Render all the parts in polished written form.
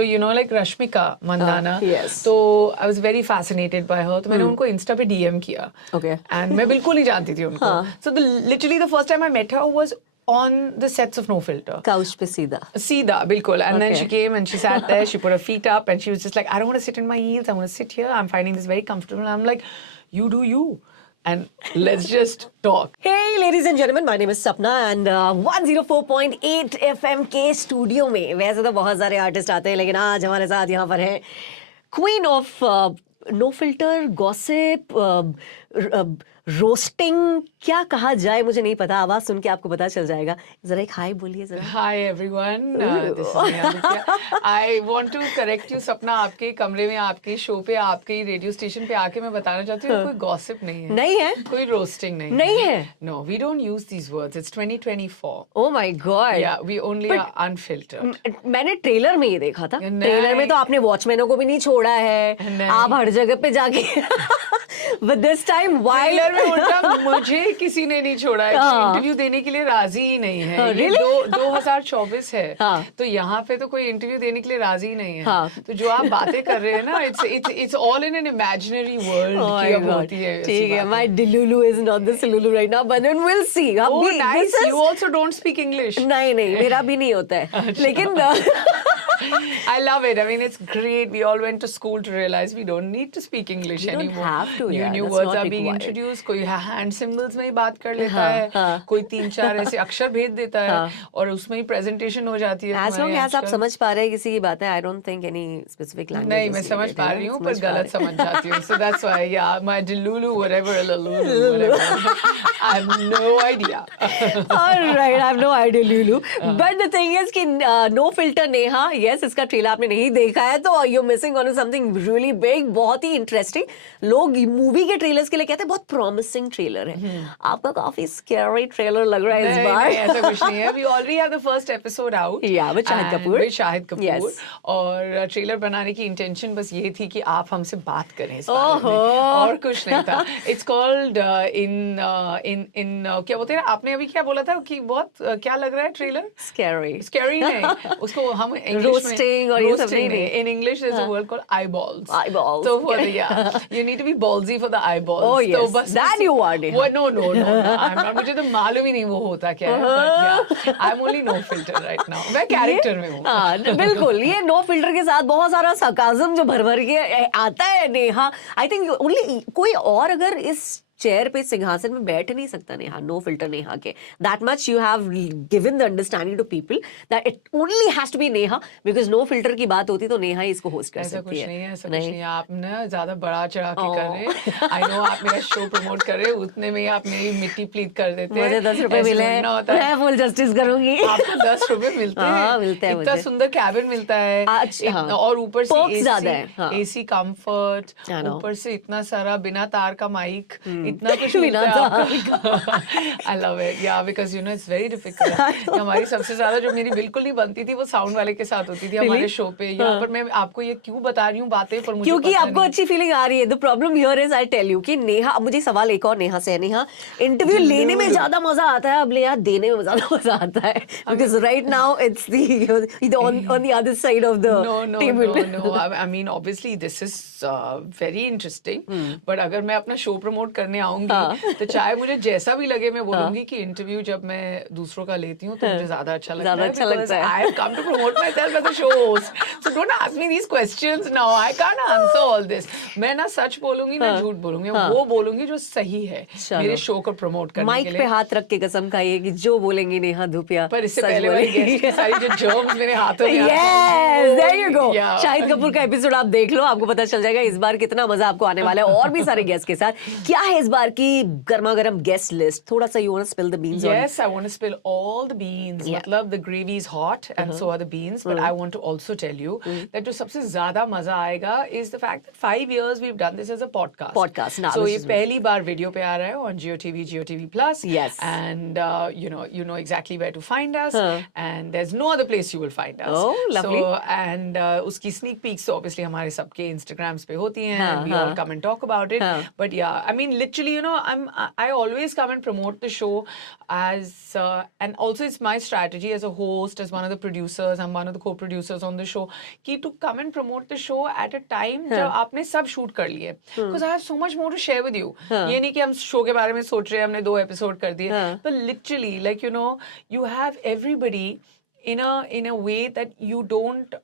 you know, like Rashmika Mandana. Yes. So I was very fascinated by her. तो मैंने उनको Insta पे DM किया. Okay. And मैं बिल्कुल नहीं जानती थी उनको. So literally the first time I met her was on the sets of No Filter. Couch पे सीधा. Sida, bilkul. And then Okay. she came and she sat there, she put her feet up and she was just like, I don't want to sit in my heels, I want to sit here, I'm finding this very comfortable. And I'm like, you do you. And let's just talk. Hey ladies and gentlemen, my name is Sapna and 104.8 FM के studio में वैसे तो बहुत सारे artist आते हैं लेकिन आज हमारे साथ यहाँ पर है queen of no filter gossip roasting क्या कहा जाए मुझे नहीं पता आवाज सुन के आपको पता चल जाएगा जरा एक हाय बोलिए जरा Hi everyone, this is Neha Dhupia. I want to correct you सपना आपके कमरे में आपके शो पे आपके रेडियो स्टेशन पे आके मैं बताना चाहती हूँ कोई गॉसिप नहीं है नहीं है कोई रोस्टिंग नहीं है No, we don't use these words. It's 2024. Oh my God. Yeah, we only are unfiltered. मैंने ट्रेलर में ये देखा था नहीं। ट्रेलर में तो आपने वॉचमैनों को भी नहीं छोड़ा है नहीं। आप हर जगह पे जाके But this time while trailer में उल्टा मुझे किसी ने नहीं छोड़ा है इंटरव्यू देने के लिए राजी ही नहीं है ये really? 2024 है हाँ। तो यहाँ पे तो कोई इंटरव्यू देने के लिए राजी ही नहीं है हाँ। तो जो आप बातें कर रहे हैं ना it's all in an imaginary world कि अब होती है ठीक है my Delulu is not the Silulu right now but then we'll see Oh nice, you also don't speak English. नहीं मेरा भी नहीं होता है लेकिन I love it. I mean, it's great. We all went to school to realize we don't need to speak English You don't anymore. have to, New yeah, new that's words not are being required. introduced. कोई hand symbols में ही बात कर लेता है. कोई 3-4 ऐसे अक्षर भेज देता है और उसमें ही presentation हो जाती है. As long as आप समझ पा रहे हैं किसी की बातें, I don't think any specific language. नहीं, मैं समझ पा रही हूँ पर गलत समझ जाती हूँ. So that's why, yeah, my Delulu, whatever, Lalulu, whatever. I have no idea. All right, I have no idea, Lulu. But the thing is कि No Filter Neha, yes, इसका ट्रेलर आपने नहीं देखा है तो you're missing on something really big, बहुत ही interesting. लोग movie के ट्रेलर्स के लिए कहते हैं बहुत प्रॉमिसिंग ट्रेलर है. आपका काफी स्कैरी ट्रेलर लग रहा है इस बार. नहीं, ऐसा कुछ नहीं है. We already have the first episode out. Yeah, with Shahid Kapoor. With Shahid Kapoor. Yes. और ट्रेलर बनाने की इंटेंशन बस ये थी कि आप हमसे बात करें इस बारे में और कुछ नहीं था. It's called in क्या बोलते हैं आपने अभी क्या बोला था कि बहुत क्या लग रहा है ट्रेलर? Scary नहीं. उसको हम इंग्लिश में रोस्टिंग और ये सब नहीं. In English there's a word called eyeballs. Eyeballs. So for the you need to be ballsy for the eyeballs. Oh yes. तो बस That you are. What? No. I'm not. मुझे तो मालूम ही नहीं वो होता क्या है. But yeah, I'm only no filter right now. मैं कैरेक्टर में हूँ. हाँ बिल्कुल ये नो फिल्टर के साथ बहुत सारा sarcasm जो भर के आता है नेहा. I think only कोई और अगर इस चेयर पे सिंहासन में बैठ नहीं सकता नेहा नो फिल्टर नेहा के that much you have given the understanding to people that it only has to be Neha because no filter की बात होती तो नेहा ही इसको होस्ट कर सकती है. ऐसा कुछ नहीं है. आप ना ज्यादा बड़ा चढ़ा के कर रहे हैं. आई नो आप मेरा शो प्रमोट कर रहे हैं उतने में ही आप मेरी मिट्टी प्लीट कर देते हैं. मुझे 10 रुपए मिले मैं फुल जस्टिस करूंगी. आपको 10 रुपए मिलते हैं. इतना सुंदर कैबिन मिलता है और ऊपर से एसी कंफर्ट ऊपर से इतना सारा बिना तार का माइक इतना कुछ मिलता है. I love it. Yeah, because you know it's very difficult. हमारी सबसे ज्यादा जो मेरी बिल्कुल नहीं बनती थी वो साउंड वाले के साथ होती थी हमारे शो पे. यहाँ पर मैं आपको ये क्यों बता रही हूँ बातें पर मुझे क्योंकि आपको अच्छी फीलिंग आ रही है. The problem here is I tell you कि नेहा अब मुझे सवाल एक और नेहा से है. नेहा इंटरव्यू लेने में ज्यादा मजा आता है अब ले देने में ज्यादा मजा आता है because right now it's the on the other side of the table. No. I mean obviously this is very interesting. But अगर मैं अपना शो प्रमोट करने आऊंगी तो चाहे मुझे जैसा भी लगे मैं बोलूंगी कि इंटरव्यू जब मैं दूसरों का लेती हूँ तो मुझे ज्यादा अच्छा लगता है. I have come to promote myself as a show host. So don't ask me these questions now. I can't answer all this. मैं ना सच बोलूंगी ना झूठ बोलूंगी. वो बोलूंगी जो सही है मेरे शो को प्रमोट करने के लिए. माइक पे हाथ रख के कसम खाइए कि जो बोलेंगी नेहा धुपिया. पर इससे पहले वाली गेस्ट की सारी जो जर्म्स मेरे हाथों में Yes, there you go. Shahid Kapoor का एपिसोड आप देख लो आपको पता चल जाएगा इस बार कितना मजा आपको आने वाला है और भी सारे गेस्ट के साथ. क्या है इस बार की गर्मा गर्म गेस्ट लिस्ट? थोड़ा सा you want to spill the beans? Yes, I want to spill all the beans. मतलब the gravy is hot and so are the beans. But I want to also tell you that जो सबसे ज्यादा मजा आएगा is the fact that 5 years we've done this as a podcast. Now, so ये पहली बार video पे आ रहा है on GeoTV Plus. Yes. And you know exactly where to find us. And there's no other place you will find us. Oh, lovely. So and उसकी sneak sneak peeks तो obviously हमारे सबके Instagrams पे होती हैं, and we all come and talk about it. But yeah, I mean, literally, you know, I always come and promote the show as, and also it's my strategy as a host, as one of the producers, I'm one of the co-producers on the show, कि to come and promote the show at a time जब आपने सब shoot कर लिए, because I have so much more to share with you. ये नहीं कि हम show के बारे में सोच रहे हैं, हमने 2 episode कर दिए, but literally, like, you know, you have everybody in a way that you don't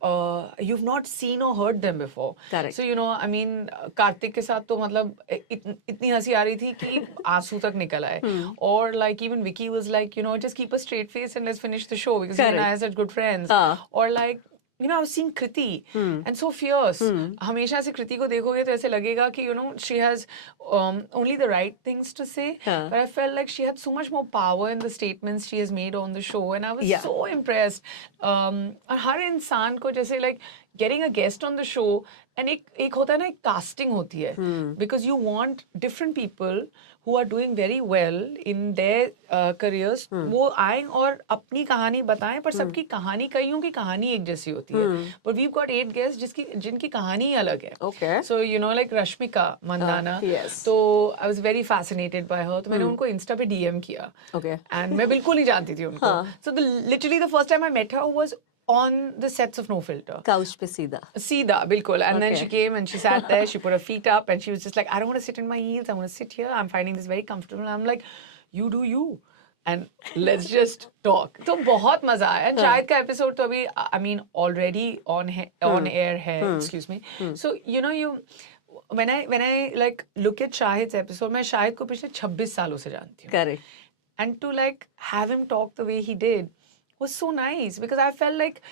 you've not seen or heard them before. Correct. So, you know, I mean, Kartik के साथ तो मतलब इतनी हंसी आ रही थी कि आंसू तक निकल आए. Or like even Vicky was like, you know, just keep a straight face and let's finish the show because you and I are such good friends. Or like, you know, I was seeing Kriti and so fierce. हमेशा से कृति को देखोगे तो ऐसे लगेगा कि, you know, she has only the right things to say. But I felt like she had so much more power in the statements she has made on the show, and I was so impressed. और हर इंसान को जैसे like getting a guest on the show, and एक होता है ना, एक casting होती है, because you want different people who are doing very well in their careers, वो आएं और अपनी कहानी बताएं, पर सबकी कहानी, कईयों की कहानी एक जैसी होती है. But we've got 8 guests जिनकी कहानी ही अलग है. Okay. So, you know, like Rashmika Mandana. Yes. तो I was very fascinated by her. तो मैंने उनको Insta पे DM किया. Okay. And मैं बिल्कुल नहीं जानती थी उनको. So literally the first time I met her was on the sets of No Filter. Couch पे सीधा. Sida, bilkul. And then she came and she sat there, she put her feet up and she was just like, I don't want to sit in my heels, I want to sit here. I'm finding this very comfortable. I'm like, you do you. And let's just talk. तो बहुत मजा आया. And Shahid का episode तो अभी, I mean, already on air है, excuse me. So, you know, when I like look at Shahid's episode, मैं शाहिद को पिछले 26 सालों से जानती हूँ. Correct. And to like have him talk the way he did was so nice, because I felt like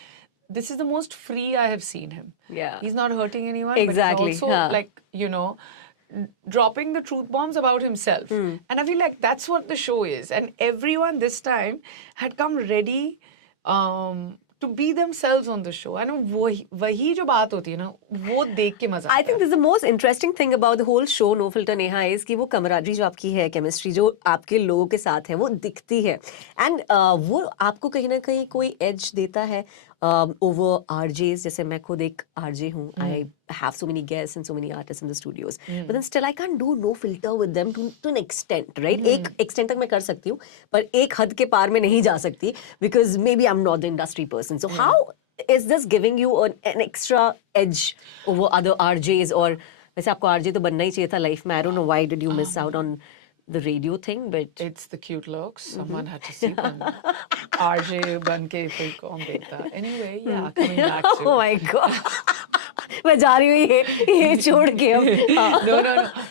this is the most free I have seen him. Yeah. He's not hurting anyone. Exactly. But he's also like, you know, dropping the truth bombs about himself. And I feel like that's what the show is. And everyone this time had come ready to be themselves on the show. And वही जो बात होती है ना, वो देख के मजा आता है. I think this is the most interesting thing about the whole show No Filter Neha is कि वो कमरादरी जो आपकी है, chemistry जो आपके लोगों के साथ है, वो दिखती है. And वो आपको कहीं ना कहीं कोई edge देता है over RJs. जैसे मैं खुद एक RJ हूँ. I have so many guests and so many artists in the studios. But then still I can't do No Filter with them to an extent, right? एक extent तक मैं कर सकती हूँ, पर एक हद के पार में नहीं जा सकती, because maybe I'm not the industry person. So how is this giving you an extra edge over other RJs? और वैसे आपको RJ तो बनना ही चाहिए था life में. I don't know why did you miss out on the radio thing, but it's the cute looks. Someone had to see them. RJ बन के फिर कौन देखता. Anyway, yeah, coming back to. Oh my God. मैं जा रही हूँ ये छोड़ के अब. No.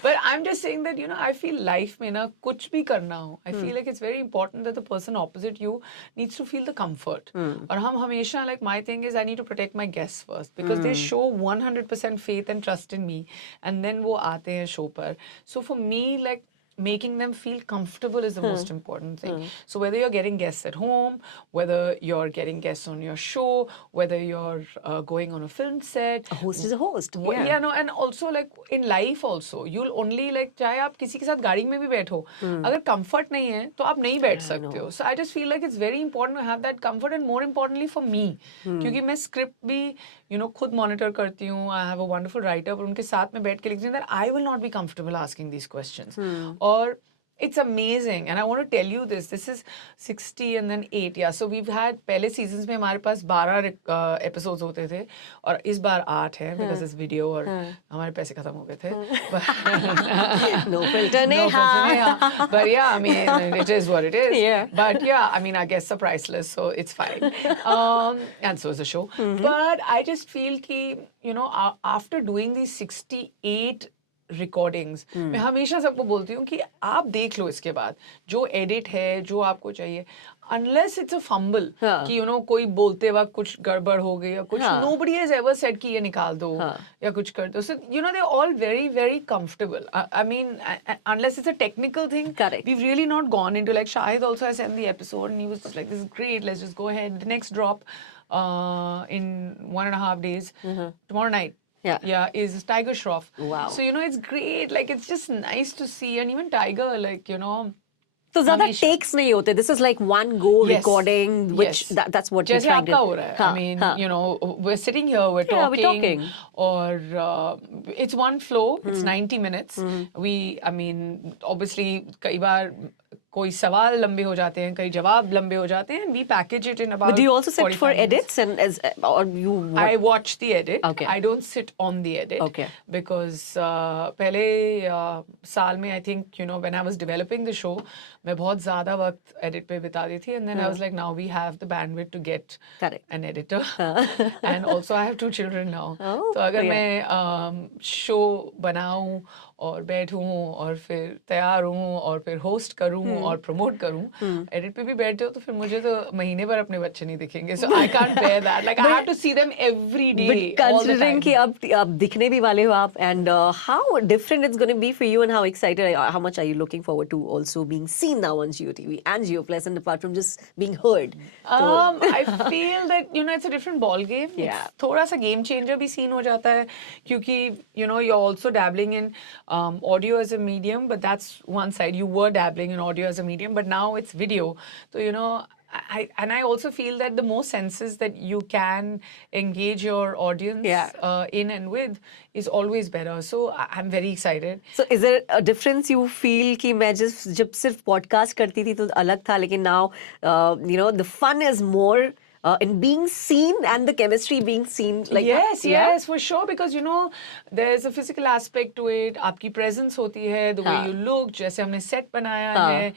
But I'm just saying that, you know, I feel life में ना कुछ भी करना हो, I feel like it's very important that the person opposite you needs to feel the comfort. और हम हमेशा, like, my thing is I need to protect my guests first, because they show 100% faith and trust in me, and then वो आते हैं show पर. So for me, like, making them feel comfortable is the most important thing. So whether you're getting guests at home, whether you're getting guests on your show, whether you're going on a film set, A host is a host. yeah, no, and also like in life also, you'll only like, चाहे आप किसी के साथ गाड़ी में भी बैठो, अगर comfort नहीं है तो आप नहीं बैठ सकते हो. So I just feel like it's very important to have that comfort, and more importantly for me, क्योंकि मैं script भी, you know, खुद monitor करती हूँ. I have a wonderful writer, पर उनके साथ में बैठ के लिखती हूँ that I will not be comfortable asking these questions. Or it's amazing, and I want to tell you this. This is 60 and then 8. Yeah, so we've had पहले seasons में हमारे पास 12 episodes होते थे, और इस बार 8 है because this video और हमारे पैसे खत्म हो गए थे. No Filter Neha. But yeah, I mean, it is what it is. Yeah. But yeah, I mean, I guess are priceless, so it's fine. And so is the show. But I just feel कि, you know, after doing these 68 recordings, मैं हमेशा सबको बोलती हूँ कि आप देख लो इसके बाद जो एडिट है, जो आपको चाहिए, unless it's a fumble, कि you know कोई बोलते वक्त कुछ गड़बड़ हो गई या कुछ, nobody has ever said कि ये निकाल दो या कुछ कर दो. So you know they're all very very comfortable. I mean, unless it's a technical thing. Correct. We've really not gone into, like, Shahid also has sent the episode and he was just like, this is great, let's just go ahead. The next drop in 1.5 days, tomorrow night. Yeah, is Tiger Shroff. Wow. So, you know, it's great. Like, it's just nice to see. And even Tiger, like, you know, तो ज्यादा हमेशा। Takes नहीं होते, this is like one go Yes. Recording which Yes. That's what you जैसे trying आपका हो रहा है, I mean, you know, we're sitting here, we're Yeah, we're talking, talking. और it's one flow, it's 90 minutes. I mean, obviously, कई बार कोई सवाल लंबे हो जाते हैं, कई जवाब लंबे हो जाते हैं, we package it in But about do you also sit 45 for minutes. edits and as or you I watch the edit. Okay. I don't sit on the edit. Okay. Because पहले साल में I think, you know, when I was developing the show, मैं बहुत ज़्यादा वक्त edit पे बिता दी थी, and then I was like, now we have the bandwidth to get Correct. an editor. And also I have 2 children now. Oh, तो अगर yeah. मैं शो बनाऊं और बैठूं और फिर तैयार हूं और फिर होस्ट करूं और प्रमोट करूं, एडिट पे भी बैठ जाओ तो फिर मुझे तो महीने भर अपने बच्चे नहीं दिखेंगे. So I can't bear that. Like I have to see them every day, But all the considering time. कि अब दिखने भी वाले हो आप, and how different it's going to be for you, and how excited, how much are you looking forward to also being seen now on GeoTV and GeoPlus, and apart from just being heard? I feel that, you know, it's a different ball game. Yeah. It's थोड़ा सा game changer भी scene हो जाता है, क्योंकि you know you're also dabbling in audio as a medium, but that's one side. You were dabbling in audio as a medium, but now it's video. So you know, I also feel that the more senses that you can engage your audience Yeah. in and with is always better. So I'm very excited. So is there a difference you feel कि मैं जब सिर्फ podcast करती थी तो अलग था, लेकिन now you know the fun is more in being seen and the chemistry being seen, like yes, yeah? yes, for sure, because you know there's a physical aspect to it. आपकी presence होती है, the way you look, जैसे हमने set बनाया है,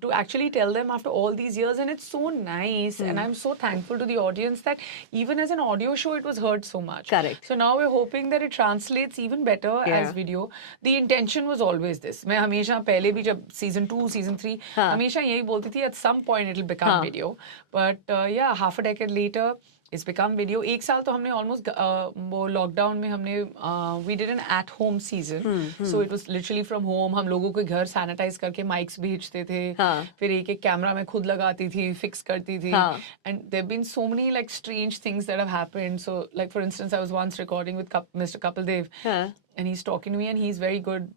to actually tell them after all these years, and it's so nice, and I'm so thankful to the audience that even as an audio show it was heard so much. Correct. So now we're hoping that it translates even better as video. The intention was always this. मैं हमेशा पहले भी जब season 2, season 3 हमेशा यही बोलती थी, at some point it'll become video, but yeah, half a decade later it's become video. एक साल तो हमने almost वो lockdown में हमने we did an at home season, so it was literally from home. हम लोगों के घर sanitize करके mics भेजते थे, फिर एक कैमरा में खुद लगाती थी, fix करती थी, and there've been so many like strange things that have happened. So like for instance, I was once recording with Mr. Kapil Dev, and he's talking to me, and he's very good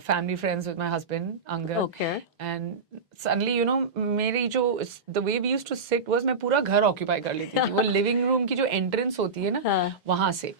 family friends with my husband Angad. Okay. And suddenly, you know, मेरी जो the way we used to sit was मैं पूरा घर occupy कर लेती थी. वो living room की जो entrance होती है ना, वहाँ से.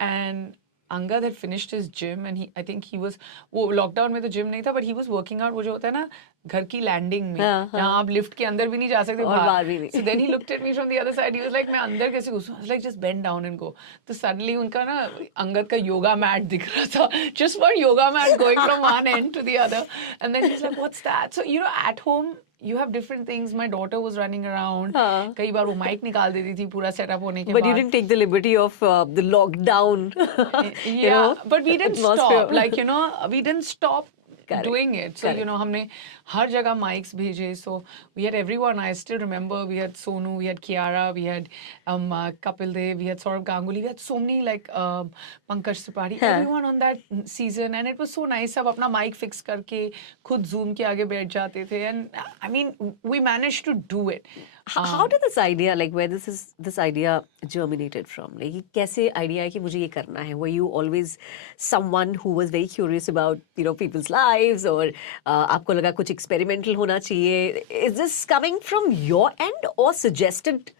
And Angad had finished his gym, and I think he was, वो lockdown में तो gym नहीं था, but he was working out, वो जो होता है ना घर की landing में, जहाँ आप lift के अंदर भी नहीं जा सकते, बाहर भी नहीं. So then he looked at me from the other side. He was like, मैं अंदर कैसे घुसूँ? I was like, just bend down and go. तो suddenly उनका ना अंगद का yoga mat दिख रहा था, just one yoga mat going from one end to the other, and then he's like, what's that? So you know, at home you have different things. My daughter was running around. कई बार वो mic निकाल देती थी पूरा setup होने के बाद. But you didn't take the liberty of the lockdown. Yeah, you know, but we didn't atmosphere. stop. Like, you know, we didn't stop Correct. doing it. So, you know, हमने हर जगह mics भेजे. So we had everyone. I still remember we had Sonu, we had Kiara, we had Kapil Dev, we had Saurabh Ganguly, we had so many like Pankaj Tripathi, everyone on that season, and it was so nice. सब अपना mic fix करके खुद Zoom के आगे बैठ जाते थे, and I mean we managed to do it. How did this idea, like where this idea germinated from? Like ये कैसे idea है कि मुझे ये करना है? Were you always someone who was very curious about, you know, people's lives, or आपको लगा कुछ experimental होना चाहिए? Is this coming from your end or suggested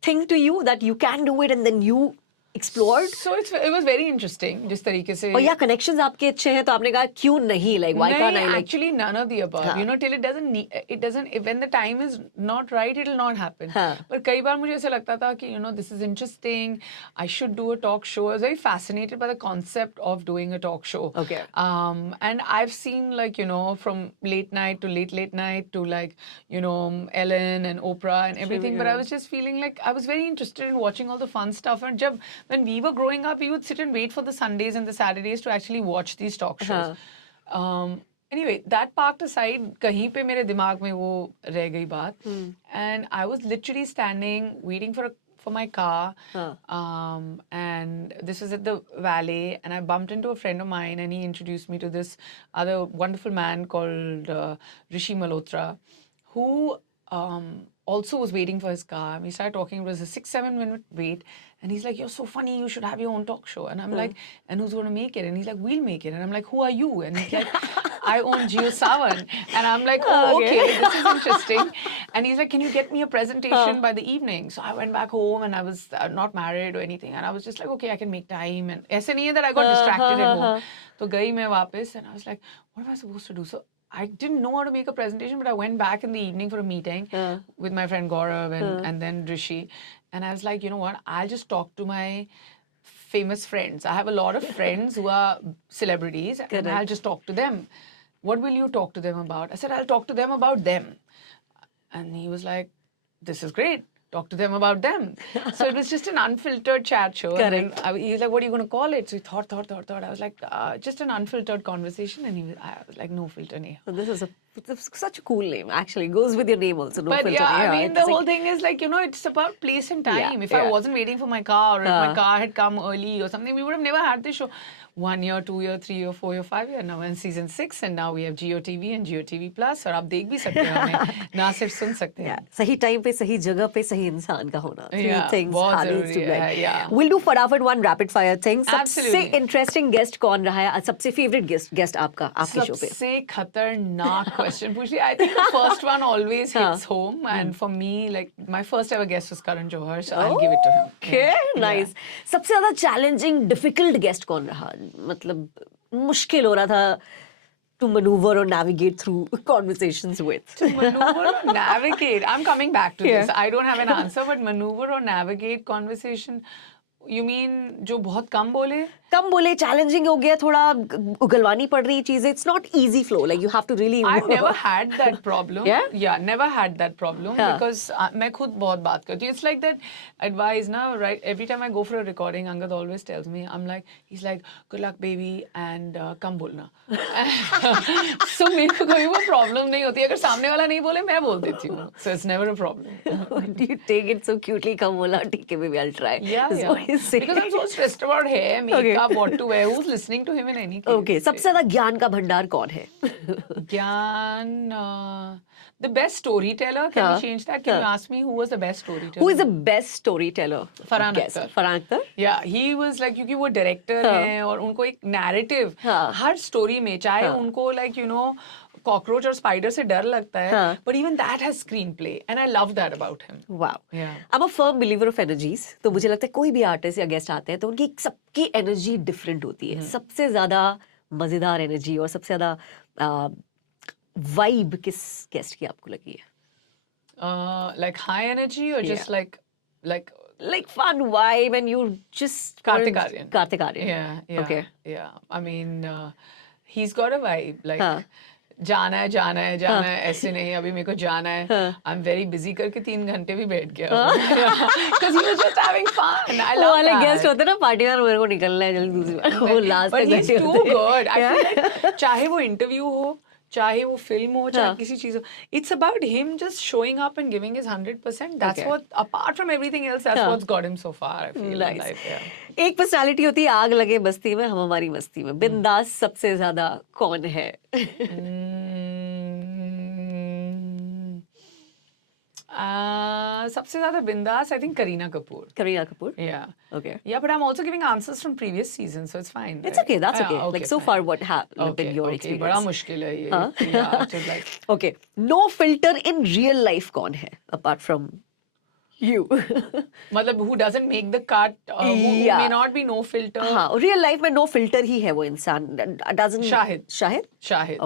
thing to you that you can do it and then you explored? So it was very interesting जिस तरीके से. और या connections आपके अच्छे हैं तो आपने कहा क्यों नहीं, like why can't I, like actually none of the above. You know, till it doesn't when the time is not right, it'll not happen. पर कई बार मुझे ऐसा लगता था कि, you know, this is interesting, I should do a talk show. I was very fascinated by the concept of doing a talk show. Okay. And I've seen, like, you know, from late night to late night to, like, you know, Ellen and Oprah and everything, but I was just feeling like I was very interested in watching all the fun stuff. And when we were growing up, we would sit and wait for the Sundays and the Saturdays to actually watch these talk shows. Anyway, that parked aside, कहीं पे मेरे दिमाग में वो रह गई बात. And I was literally standing, waiting for my car, and this was at the Valley, and I bumped into a friend of mine, and he introduced me to this other wonderful man called Rishi Malhotra, who also was waiting for his car. We started talking. It was a 6-7 minute wait, and he's like, "You're so funny. You should have your own talk show." And I'm like, "And who's going to make it?" And he's like, "We'll make it." And I'm like, "Who are you?" And he's like, I own Jio Sawan. And I'm like, oh, okay, this is interesting. And he's like, can you get me a presentation by the evening? So I went back home and I was not married or anything. And I was just like, okay, I can make time. And ऐसे नहीं है that I got distracted at home. तो गई मैं वापस and I was like, what am I supposed to do? So I didn't know how to make a presentation, but I went back in the evening for a meeting with my friend Gaurav and then Rishi. And I was like, you know what? I'll just talk to my famous friends. I have a lot of friends who are celebrities, and I'll just talk to them. What will you talk to them about? I said, I'll talk to them about them. And he was like, this is great. Talk to them about them. So it was just an unfiltered chat show. Correct. And he was like, what are you going to call it? So he thought. I was like, just an unfiltered conversation. And I was like, no filter, Neha. So this is such a cool name, actually. Goes with your name also. No But filter. yeah, I mean, the whole thing is like, it's about place and time. If I wasn't waiting for my car, or if my car had come early or something, we would have never had this show. 1 year, 2 year, 3 year, 4 year, 5 year. Now we're in season 6 and now we have Jio TV and Jio TV Plus. और आप देख भी सकते हैं हमें, ना सिर्फ सुन सकते हैं. सही टाइम पे सही जगह पे सही इंसान का होना. Three things बहुत needs जरूरी to है. blend. Yeah. We'll do फटाफट one rapid fire thing. सबसे Absolutely. interesting guest कौन रहा है? सबसे favorite guest आपका आपके शो पे? सबसे खतरनाक question पूछ लिया. I think the first one always hits home, and for me, like my first ever guest was Karan Johar, so I'll give it to him. Okay, nice. सबसे ज़्यादा challenging, difficult guest कौन रहा? मतलब मुश्किल हो रहा था to maneuver or navigate through conversations with. To maneuver or navigate. I'm coming back to this. I don't have an answer, but maneuver or navigate conversation. You mean जो बहुत कम बोले? कम बोले, challenging हो गया, थोड़ा उगलवानी पड़ रही चीजें. It's not easy flow. Like you have to really. I've never had that problem. Yeah, never had that problem because मैं खुद बहुत बात करती हूँ. It's like that advice now, right? Every time I go for a recording, Angad always tells me, he's like, good luck, baby, and कम बोलना. So मेरे को कोई वो problem नहीं होती. अगर सामने वाला नहीं बोले, मैं बोल देती हूँ. So it's never a problem. Do you take it so cutely? कम बोला, ठीक है, baby, I'll try. Yeah. Because I'm so stressed about hair, makeup, what to wear. Who's listening to him in any case? Okay. सबसे ज़्यादा ज्ञान का भंडार कौन है? Gyan, the best storyteller. Can we change that? Can you ask me who was the best storyteller? Who is the best storyteller? Farhan Akhtar. Farhan Akhtar? Yeah, he was like, क्योंकि वो director हैं और उनको एक narrative हर story में, चाहे उनको like cockroach और spider से डर लगता है, but even that has screenplay, and I love that about him. Wow. Yeah. I'm a firm believer of energies. तो मुझे लगता है कोई भी आर्टिस्ट या गेस्ट आते हैं तो उनकी सबकी एनर्जी डिफरेंट होती है. सबसे ज्यादा मजेदार एनर्जी और सबसे ज्यादा वाइब किस गेस्ट की आपको लगी है? Like high energy or just like fun vibe and you just Kartik Aaryan. Kartik Aaryan. Yeah. Okay. Yeah. I mean, he's got a vibe. Like जाना है ऐसे नहीं अभी मेरे को जाना है. I'm very busy करके 3 घंटे भी बैठ गया. Because he was just having fun. I love वाले that. गेस्ट होते हैं ना पार्टी में मेरे को निकलना है जल्दी दूसरी बार. वो last But he's too good. I feel like चाहे वो इंटरव्यू हो, चाहे वो फिल्म हो, चाहे किसी चीज हो, it's about him just showing up and giving his 100%. That's what, apart from everything else, that's what's got him so far, I feel, in life. Yeah. एक पर्सनालिटी होती है आग लगे बस्ती में, हम हमारी मस्ती में. बिंदास सबसे ज्यादा कौन है? सबसे ज्यादा बिंदास, I think Kareena Kapoor. Kareena Kapoor? Yeah. Okay. Yeah, but I'm also giving answers from previous seasons, so it's fine. It's okay, that's okay. Like so far, what has been your experience? बड़ा मुश्किल है ये. Yeah, just like. Okay. No filter in real life कौन है? Apart from you. मतलब who doesn't make the cut, who may not be no filter. हाँ, real life में no filter ही है वो इंसान. Doesn't. Shahid.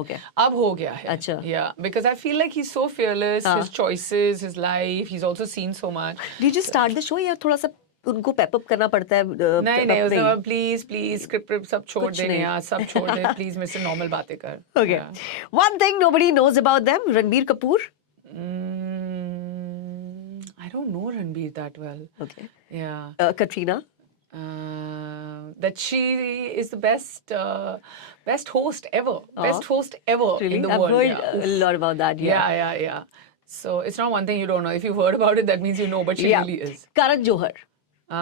Okay. अब हो गया है. अच्छा. Yeah, because I feel like he's so fearless. His choices, his life. He's also seen so much. Did you start the show या थोड़ा सा उनको पेप अप करना पड़ता है? नहीं उसने प्लीज स्क्रिप्ट सब छोड़ दे यार, सब छोड़ दे प्लीज, मेरे से नॉर्मल बातें कर. Okay. One thing nobody knows about them, Ranbir Kapoor. I don't know Ranbir that well. Okay. Yeah. Katrina. That she is the best host ever. Best host ever in the world. I've heard a lot about that. Yeah. So it's not one thing you don't know. If you've heard about it, that means you know, but she really is. Karan Johar. I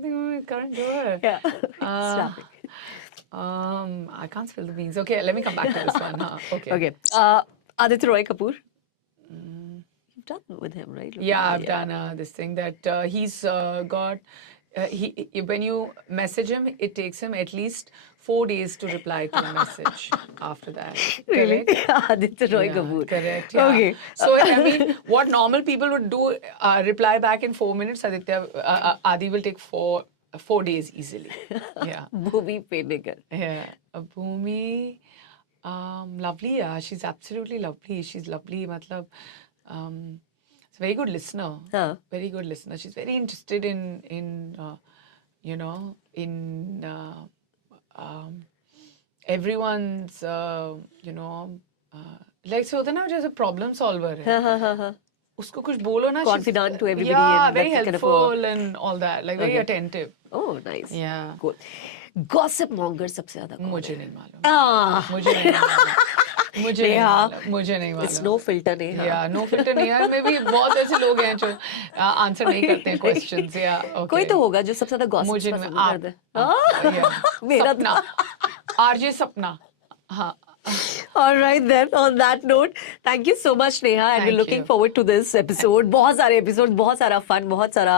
think Karan Johar. Yeah. I can't spill the beans. Okay, let me come back to this one. Okay. Aditya Roy Kapoor. You've done with him, right? Yeah, I've done this thing that he's got when you message him, it takes him at least 4 days to reply to a message after that. Really? Correct? Aditya Roy Yeah, Kapoor. correct. Yeah. Okay. So I mean, what normal people would do, reply back in 4 minutes. Adi will take 4 days easily. Yeah. Bhumi Pednekar. Yeah. Bhumi, lovely. Yeah, she's absolutely lovely. She's lovely. Matlab, she's a very good listener. Huh. Very good listener. She's very interested in you know, in everyone's, you know, like so होता है ना, जैसे problem solver है. हाँ, हाँ, हाँ, हाँ. उसको कुछ बोलो ना. Confidant to everybody. Yeah, and very that's kind of a- helpful and all that. Like very Okay. attentive. Oh, nice. Yeah. Cool. Gossip monger सबसे ज्यादा कौन मुझे है? नहीं मालूम. Ah. मुझे नहीं मालूम. मुझे नहीं नेहा, मालूम. मुझे नहीं It's मालूम. no filter Neha. Yeah, no filter नहीं है. में भी बहुत ऐसे लोग हैं जो आंसर नहीं करते हैं questions. Yeah, okay. कोई तो होगा जो सबसे ज्यादा gossip मुझे नहीं. पसंद करता है. Yeah. मेरा तो- सपना. RJ सपना. हाँ. All right then, on that note, thank you so much Neha and we're Thank looking you. forward to this episode. बहुत सारे episodes, बहुत सारा fun, बहुत सारा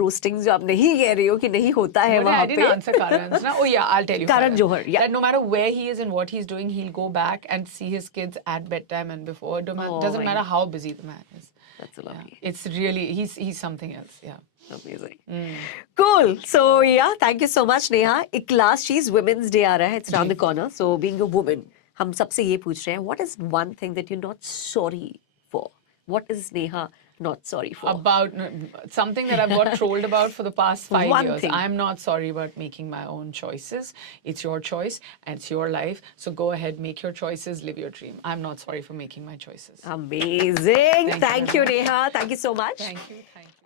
roasting जो आप नहीं कह रही हो कि नहीं होता है But वहाँ I didn't पे. answer Karan's. Na? Oh yeah, I'll tell you. Karan Johar, yeah. That no matter where he is and what he's doing, he'll go back and see his kids at bedtime and before. Oh, Doesn't my matter God. how busy the man is. That's Yeah. lovely. It's really he's something else. Yeah. Amazing. Cool. So yeah, thank you so much Neha. एक last चीज Women's Day आ रहा है. It's around the corner. So being a woman, हम सबसे ये पूछ रहे हैं, what is one thing that you're not sorry for? What is Neha not sorry for? About something that I've got trolled about for the past 5 One years. thing. I'm not sorry about making my own choices. It's your choice and it's your life. So go ahead, make your choices, live your dream. I'm not sorry for making my choices. Amazing. Thank you Thank you Neha. Thank you so much. Thank you. Thank you.